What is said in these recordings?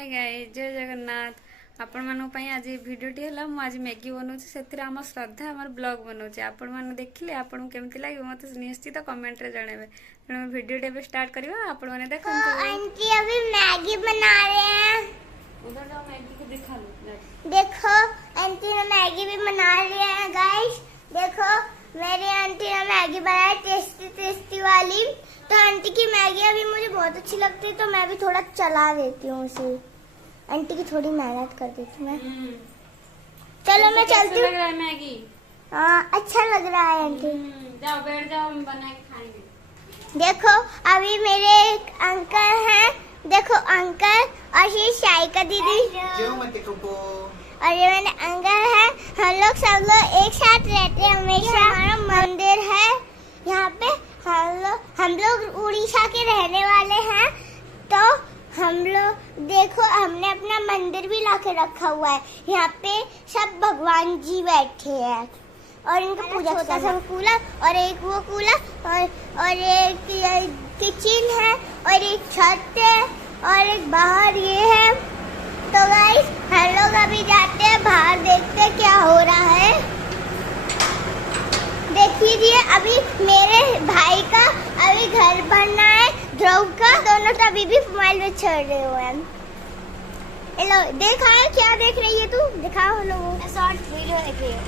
Hi guys जय जगन्नाथ आपण मानक पई आज वीडियोटी है मु आज मैगी बनाऊँ से आम श्रद्धा आम ब्लॉग बनाऊँ आपण मैंने देखिले आपन केमती लगे मत निश्चित कमेंट रे जणेबे तेणु वीडियो स्टार्ट करवा आपण मैंने देखो आंटी अभी मैगी बना रहे हैं। उधर जाओ मैगी को दिखा लो। देखो आंटी ने मैगी भी बना रही है गाइस। देखो मेरी आंटी ने मैगी बनाई टेस्टी टेस्टी वाली। तो आंटी की मैगी अभी मुझे बहुत अच्छी लगती है तो मैं भी थोड़ा चला देती हूँ उसे। आंटी की थोड़ी मेहनत कर देती हूँ मैं। चलो मैं चलती हूँ। लग रहा है मैगी? हाँ अच्छा लग रहा है आंटी। जाओ बैठ जाओ हम बना के खाएंगे। देखो अभी मेरे एक अंकल हैं। देखो अंकल और ये शाइका दीदी और ये मेरे अंकल है। हम लोग सब लोग एक साथ रहते हैं हमेशा। हमारा मंदिर है यहाँ पे। हम लोग उड़ीसा के रहने वाले हैं। तो हम लोग देखो हमने अपना मंदिर भी लाके रखा हुआ है। यहाँ पे सब भगवान जी बैठे हैं और इनका पूजा छोटा सा कूलर और एक वो कूलर और एक किचन है और एक छत है और एक बाहर ये है। तो गाइस हम लोग अभी जाते हैं बाहर, देखते हैं क्या हो रहा है। देखिए अभी मेरे भाई का अभी घर बनना है, ध्रुव का। दोनों तो अभी भी मोबाइल में चढ़ रहे हुए हैं। हेलो देखा है क्या देख रही है तू? दिखाओ हम लोग शॉर्ट वीडियो देख रही है।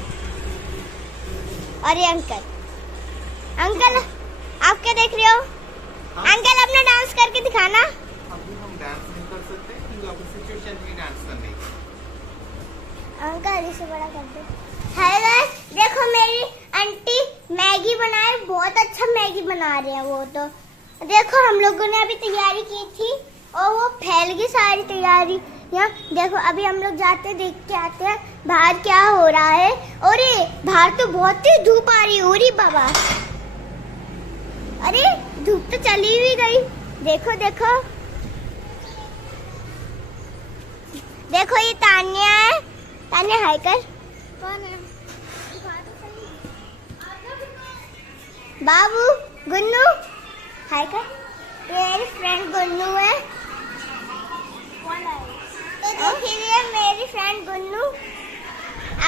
और ये अंकल आप क्या देख रहे हो? अंकल अपना डांस करके दिखाना। अभी हम डांस नहीं कर सकते क्योंकि अभी सिचुएशन में डांस करने की। अंकल इसे बड़ा कर दो। हाय गाइस देखो मेरी आंटी मैगी बनाए, बहुत अच्छा मैगी बना रहे हैं वो। तो देखो हम लोगों ने अभी तैयारी की थी और वो फैल गई सारी तैयारी। यहाँ देखो अभी हम लोग जाते देख के आते हैं बाहर क्या हो रहा है। और ये बाहर तो बहुत तेज धूप आ रही है। और बाबा अरे धूप तो चली भी गई। देखो देखो देखो ये तान्या है। तान्या हाय कर। कौन है? बाबू गुन्नू हाय कर। ये मेरी फ्रेंड गुन्नू है। तो देखिए मेरी फ्रेंड गुन्नू।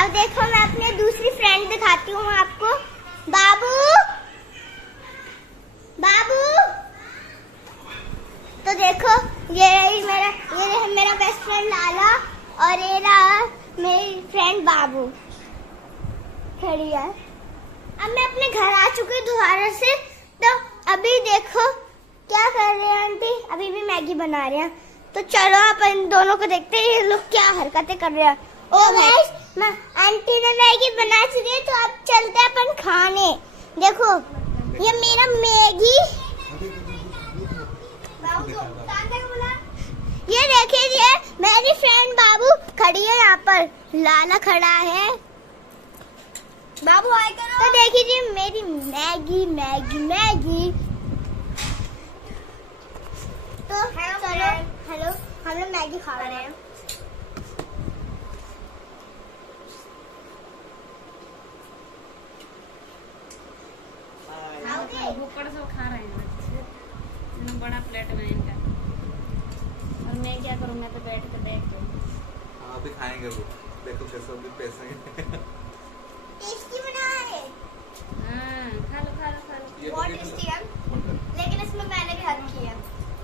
अब देखो मैं अपनी दूसरी फ्रेंड दिखाती हूँ आपको। बाबू बाबू तो देखो ये मेरा बेस्ट फ्रेंड लाला और ये रहा मेरी फ्रेंड बाबू खड़ी है। अब मैं अपने घर आ चुकी हूँ दोबारा से। तो अभी देखो क्या कर रहे हैं आंटी, अभी भी मैगी बना रहे हैं। तो चलो अपन दोनों को देखते हैं ये लोग क्या हरकतें कर रहे हैं। ओ भाई आंटी ने मैगी बना चुकी है तो अब चलते हैं अपन खाने। देखो ये मेरा मैगी। ये देखिए मेरी फ्रेंड बाबू खड़ी है यहाँ पर। लाला खड़ा है। बाबू आए करो। तो देखिए मेरी मैगी मैगी मैगी। तो चलो हेलो हम लोग मैगी खा रहे हैं। ऊपर से खा रहे हैं बड़ा प्लेट में इनका। और मैं क्या करूँ, मैं तो बैठ के देख के अभी खाएंगे वो। देखो कैसे अभी पैसे टेस्टी बना है। हाँ खा लो बहुत टेस्टी है। लेकिन इसमें मैंने भी हेल्प की है।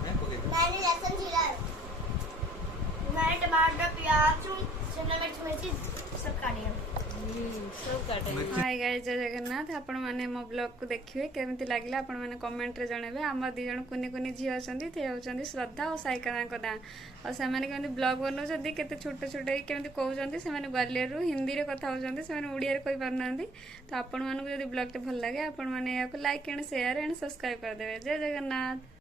मैंने लहसुन छीला है। मैंने टमाटर प्याज शिमला मिर्च मिर्ची सब काटी है। हाय गाइस जय जगन्नाथ। आपण माने मो ब्लॉग को देखिए केमती लागला आपण माने कमेंट रे जणेबे। आम दी जण कुनी कुनी झी अछंती ते होचंती श्रद्धा और साइका का दां और से माने केमती ब्लॉग बनौचंती केते छोटे छोटे केमती कहउचंती से माने ग्वालियर रू हिंदी रे कथा होचंती से माने उड़िया रे कहि पारनांती। तो आपण मानको यदि ब्लॉग ते भल लागे आपण माने याको like and share and subscribe कर देबे। जय जगन्नाथ।